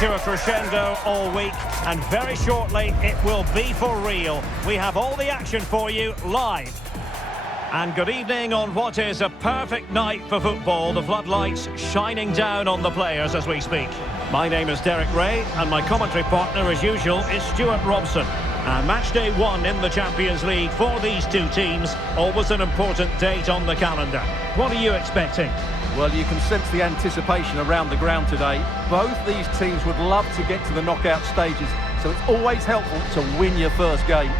to a crescendo all week, and very shortly it will be for real. We have all the action for you live. And good evening on what is a perfect night for football. The floodlights shining down on the players as we speak. My name is Derek Ray, and my commentary partner, as usual, is Stuart Robson. And match day one in the Champions League for these two teams, always an important date on the calendar. What are you expecting? Well, you can sense the anticipation around the ground today. Both these teams would love to get to the knockout stages, so it's always helpful to win your first game.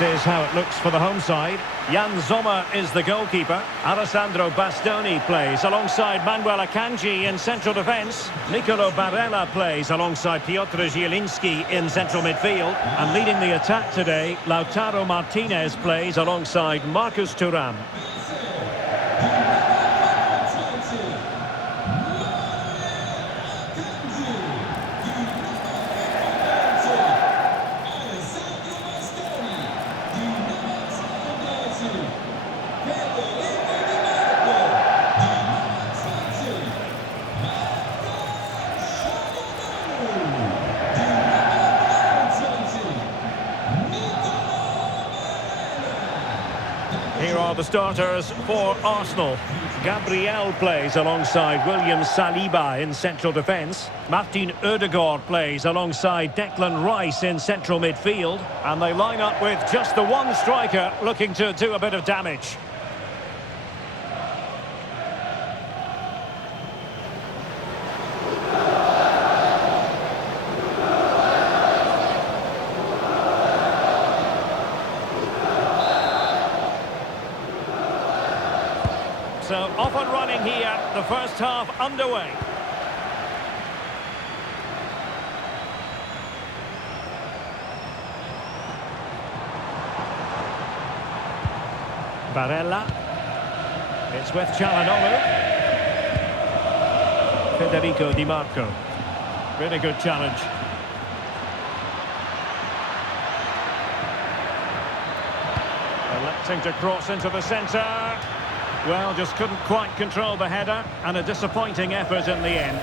This is how it looks for the home side. Jan Sommer is the goalkeeper. Alessandro Bastoni plays alongside Manuel Akanji in central defence. Nicolo Barella plays alongside Piotr Zielinski in central midfield. And leading the attack today, Lautaro Martinez plays alongside Marcus Thuram. Here are the starters for Arsenal. Gabriel plays alongside William Saliba in central defence. Martin Ødegaard plays alongside Declan Rice in central midfield. And they line up with just the one striker looking to do a bit of damage. So off and running here, the first half underway. Barella. It's with Çalhanoğlu. Federico Di Marco. Really good challenge. Electing to cross into the centre. Well, just couldn't quite control the header, and a disappointing effort in the end.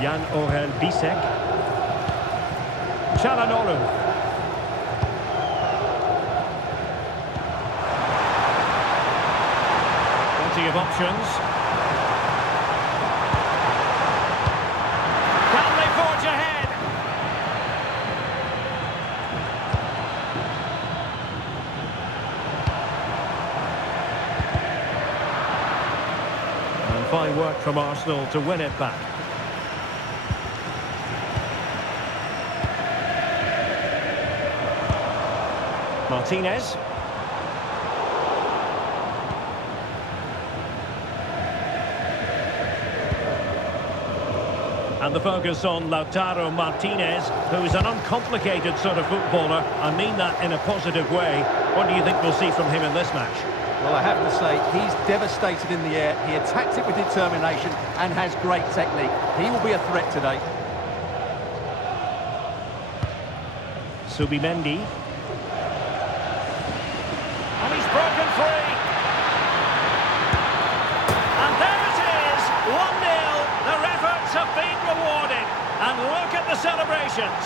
Jan Orel Bisek. Çalhanoğlu. Plenty of options. Can they forge ahead? And fine work from Arsenal to win it back. Martinez. And the focus on Lautaro Martinez, who's an uncomplicated sort of footballer. I mean that in a positive way. What do you think we'll see from him in this match? Well, I have to say, he's devastated in the air. He attacks it with determination and has great technique. He will be a threat today. Subimendi. And he's broken free. And there it is, 1-0. Their efforts have been rewarded. And look at the celebrations.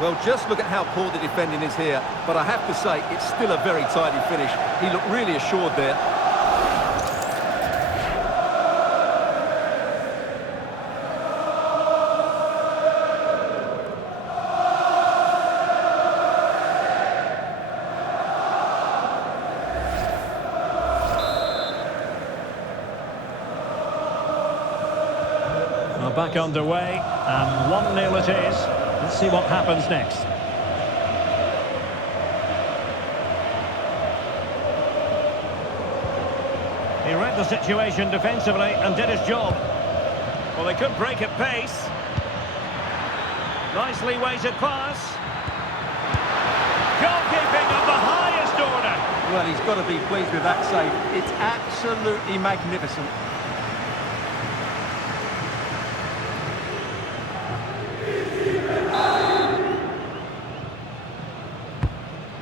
Well, just look at how poor the defending is here. But I have to say, it's still a very tidy finish. He looked really assured there. Well, back underway, and 1-0 it is. Let's see what happens next. He read the situation defensively and did his job. Well, they could break at pace. Nicely weighted pass. Goalkeeping of the highest order. Well, he's got to be pleased with that save. It's absolutely magnificent.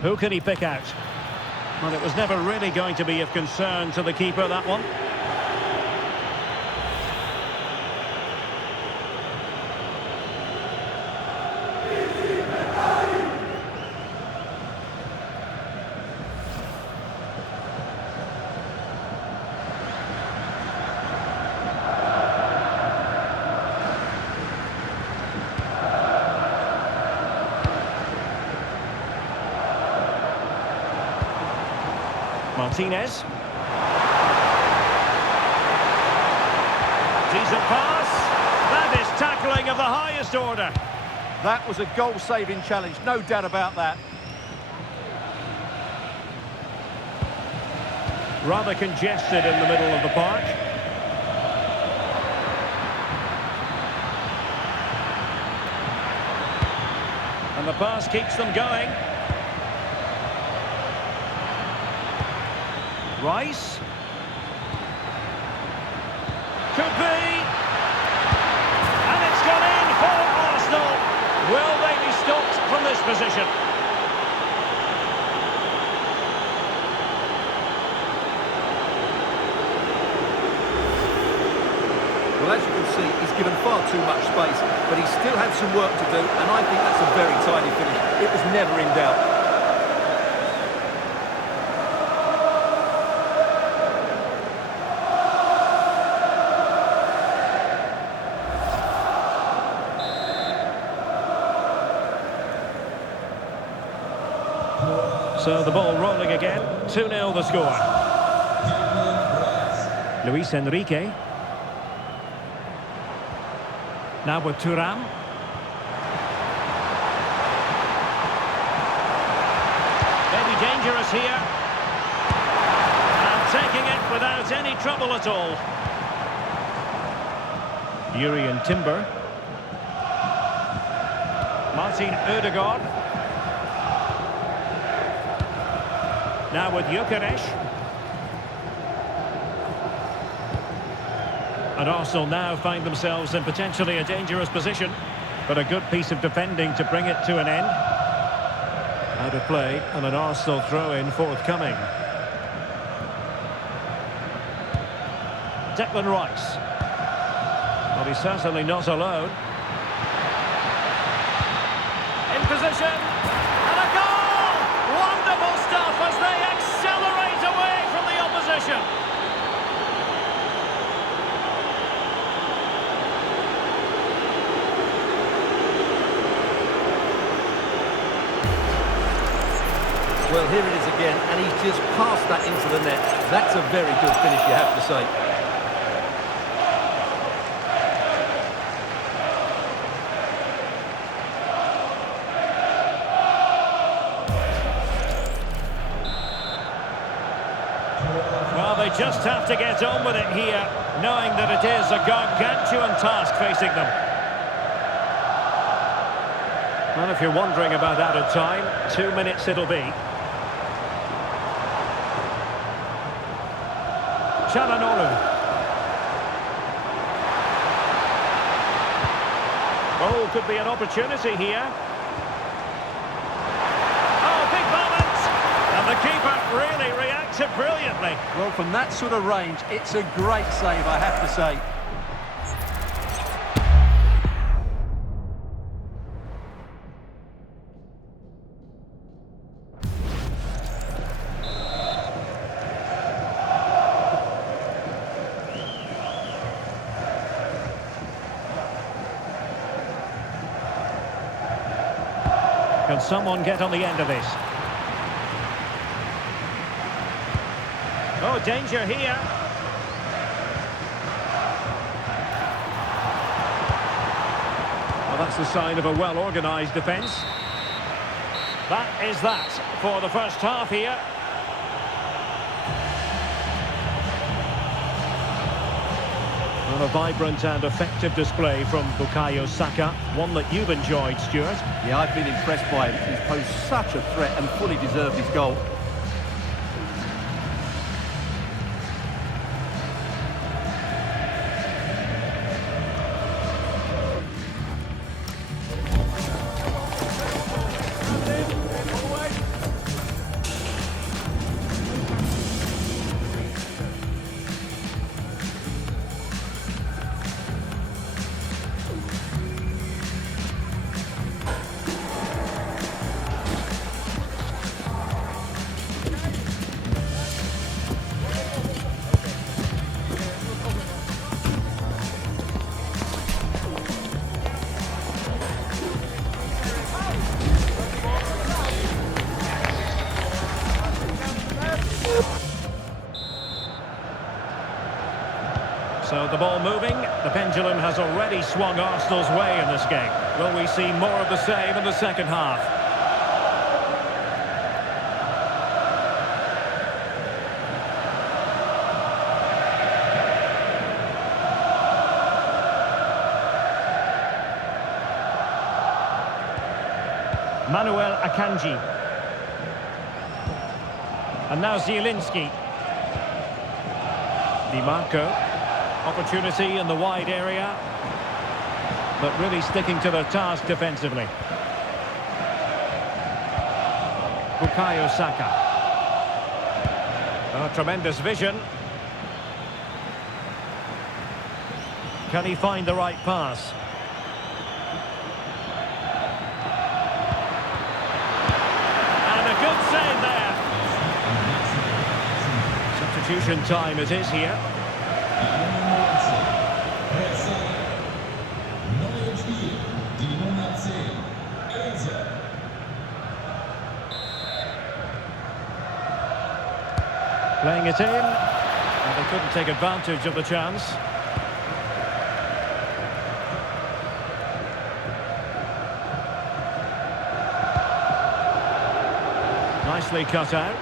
Who can he pick out? Well, it was never really going to be of concern to the keeper, that one. Martinez. Decent pass. That is tackling of the highest order. That was a goal-saving challenge, no doubt about that. Rather congested in the middle of the park. And the pass keeps them going. Rice. Could be. And it's gone in for Arsenal. Will they be stopped from this position? Well, as you can see, he's given far too much space, but he still had some work to do, and I think that's a very tidy finish. It was never in doubt. So the ball rolling again. 2-0 the score. Luis Enrique. Now with Thuram. Maybe dangerous here. And taking it without any trouble at all. Urian Timber. Martin Ødegaard. Now with Gyökeres. And Arsenal now find themselves in potentially a dangerous position, but a good piece of defending to bring it to an end. Out of play, and an Arsenal throw-in forthcoming. Declan Rice. Well, he's certainly not alone. In position. And a goal! Wonderful stuff as they accelerate away from the opposition. Well, here it is again, and he's just passed that into the net. That's a very good finish, you have to say. Well, they just have to get on with it here, knowing that it is a gargantuan task facing them. Well, if you're wondering about added time, 2 minutes it'll be. Çalhanoğlu. Oh, could be an opportunity here. Oh, big moment! A And the keeper really reacted brilliantly. Well, from that sort of range, it's a great save, I have to say. Can someone get on the end of this? Oh, danger here. Well, that's the sign of a well-organised defence. That is that for the first half here. Well, a vibrant and effective display from Bukayo Saka, one that you've enjoyed, Stuart. Yeah, I've been impressed by him. He's posed such a threat and fully deserved his goal. So the ball moving, the pendulum has already swung Arsenal's way in this game. Will we see more of the same in the second half? Manuel Akanji. And now Zielinski. Di Marco. Opportunity in the wide area, but really sticking to their task defensively. Bukayo Saka. Oh, tremendous vision. Can he find the right pass? And a good save there. Substitution time it is here. Playing it in, and they couldn't take advantage of the chance. Nicely cut out.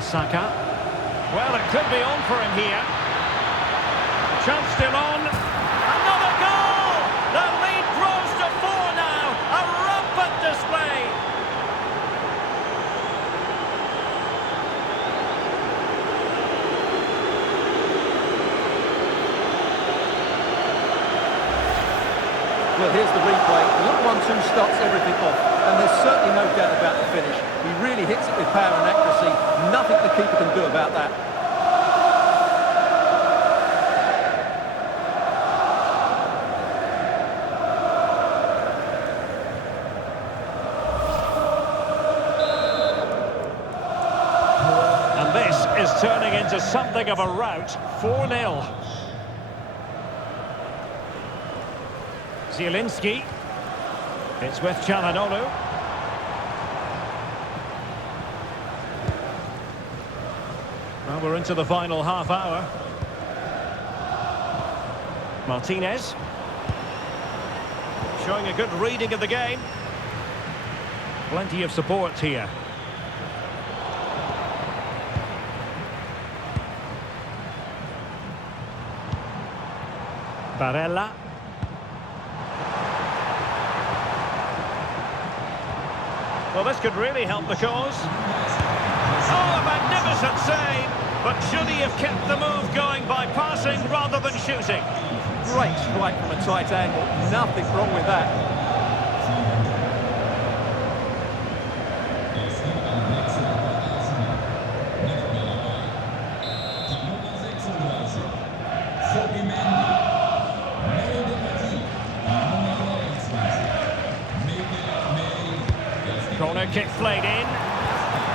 Saka. Well, it could be on for him here. Chance still on. Another goal! The lead grows to 4 now. A rampant display. Well, here's the replay. The little 1-2 starts everything off, and there's certainly no doubt about the finish. He really hits it with power and accuracy. Nothing the keeper can do about that. And this is turning into something of a rout. 4-0. Zielinski. It's with Çalhanoğlu. Well, we're into the final half hour. Martinez. Showing a good reading of the game. Plenty of support here. Barella. Well, this could really help the cause. Oh, a magnificent save! But should he have kept the move going by passing rather than shooting? Great strike from a tight angle. Nothing wrong with that. played in.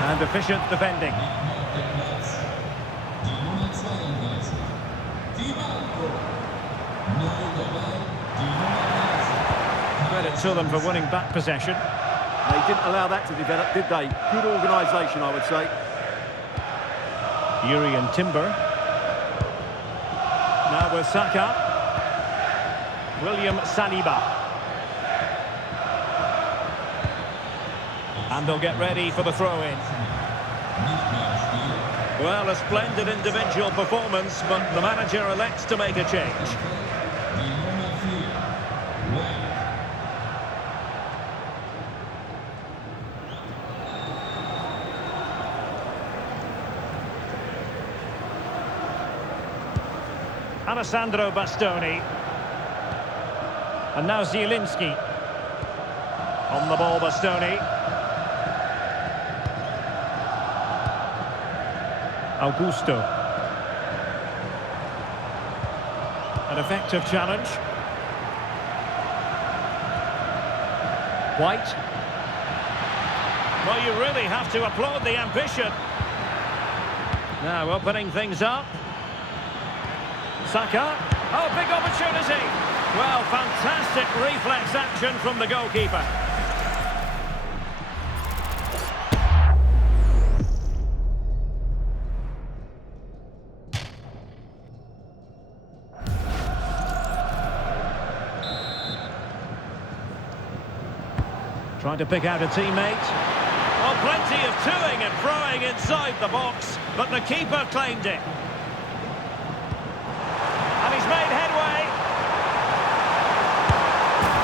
And efficient defending. Credit to them for winning back possession. They didn't allow that to develop, did they? Good organisation, I would say. Yuri and Timber. Now with Saka. William Saliba. And they'll get ready for the throw-in. Well, a splendid individual performance, but the manager elects to make a change. Alessandro Bastoni. And now Zielinski. On the ball, Bastoni. Augusto. An effective challenge. White. Well, you really have to applaud the ambition. Now opening things up. Saka. Oh, big opportunity. Well, fantastic reflex action from the goalkeeper. Trying to pick out a teammate. Well, plenty of toing and throwing inside the box, but the keeper claimed it. And he's made headway.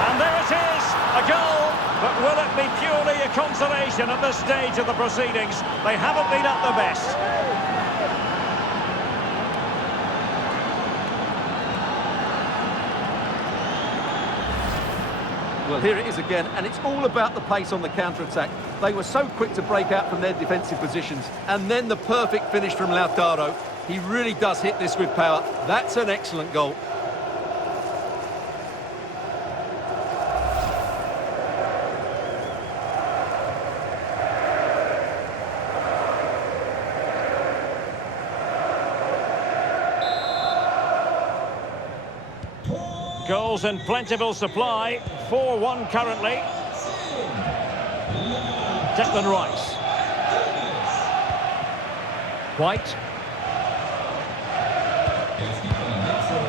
And there it is, a goal. But will it be purely a consolation at this stage of the proceedings? They haven't been at their best. Well, here it is again, and it's all about the pace on the counter-attack. They were so quick to break out from their defensive positions. And then the perfect finish from Lautaro. He really does hit this with power. That's an excellent goal. Goals in plentiful supply. 4-1 currently. Declan Rice. White.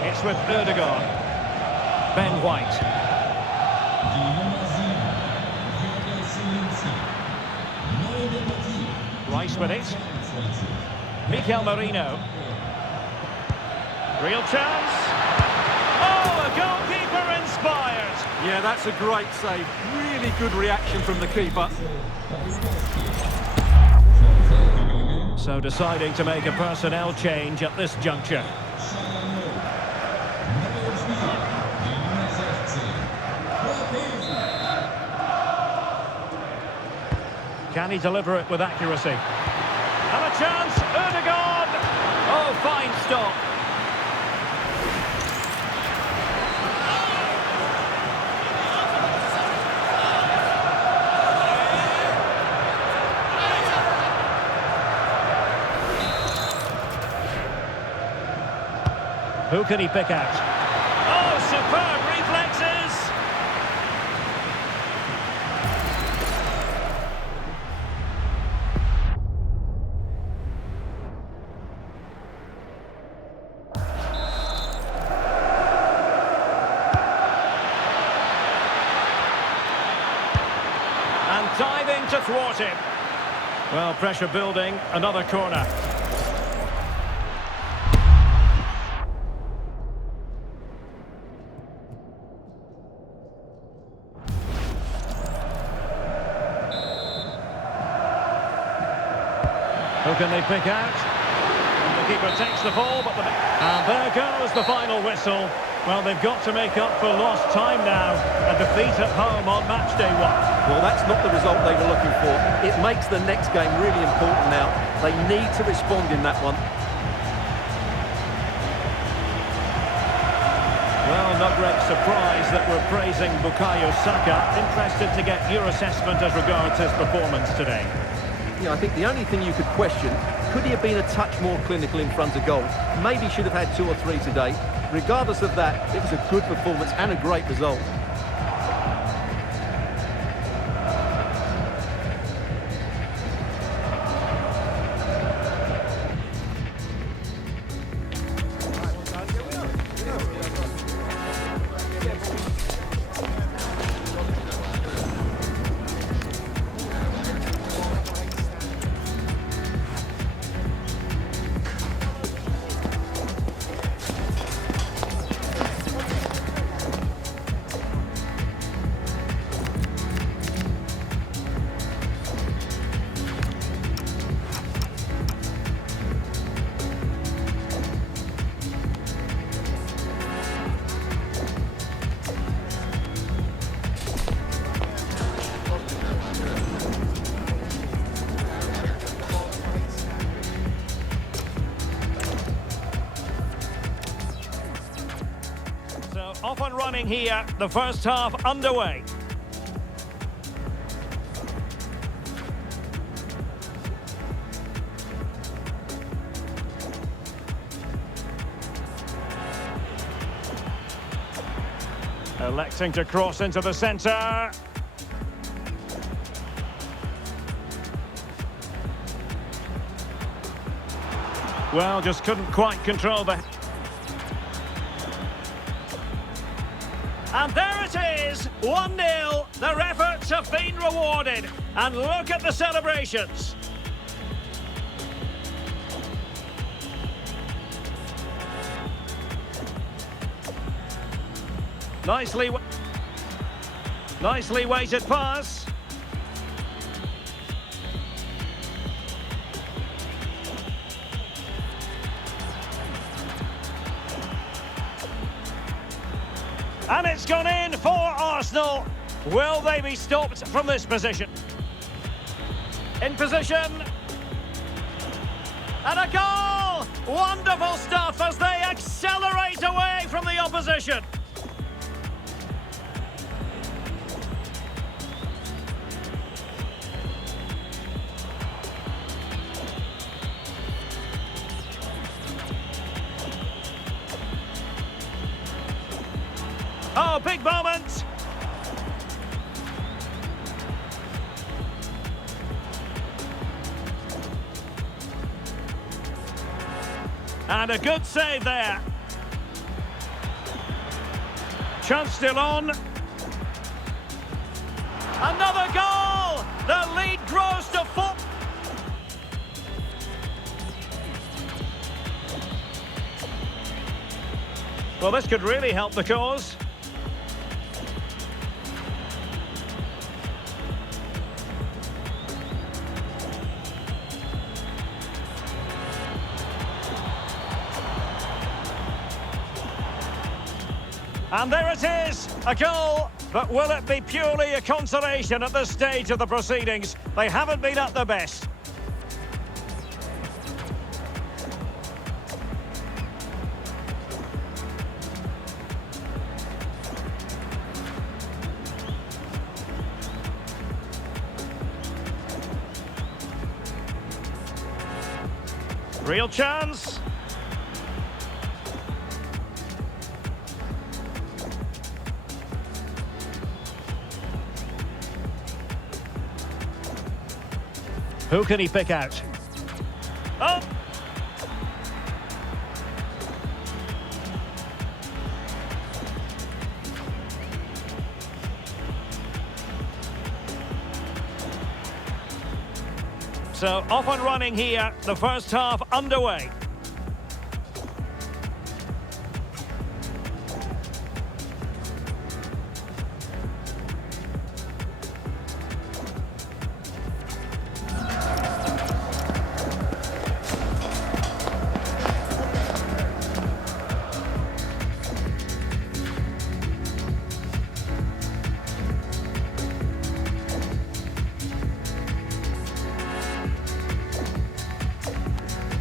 It's with Erdogan. Ben White. Rice with it. Mikel Merino. Real chance. Oh, a goalkeeper inspired. Yeah, that's a great save. Really good reaction from the keeper. So deciding to make a personnel change at this juncture. Can he deliver it with accuracy? And a chance, Erdogan! Oh, fine stop. Who can he pick out? Oh, superb reflexes! And diving to thwart him. Well, pressure building, another corner. Who can they pick out? The keeper takes the ball, but and there goes the final whistle. Well, they've got to make up for lost time now. A defeat at home on match day 1. Well, that's not the result they were looking for. It makes the next game really important now. They need to respond in that one. Well, no great surprise that we're praising Bukayo Saka. Interested to get your assessment as regards his performance today. Yeah, I think the only thing you could question, could he have been a touch more clinical in front of goal? Maybe should have had 2 or 3 today. Regardless of that, it was a good performance and a great result. Off and running here, the first half underway. Electing to cross into the centre. Well, just couldn't quite control the... And there it is, 1-0. Their efforts have been rewarded. And look at the celebrations. Nicely weighted pass. And it's gone in for Arsenal. Will they be stopped from this position? In position. And a goal! Wonderful stuff as they accelerate away from the opposition. Oh, big moment! And a good save there. Chance still on. Another goal! The lead grows to 4. Well, this could really help the cause. And there it is, a goal. But will it be purely a consolation at this stage of the proceedings? They haven't been at their best. Real chance. Who can he pick out? Oh! So, off and running here, the first half underway.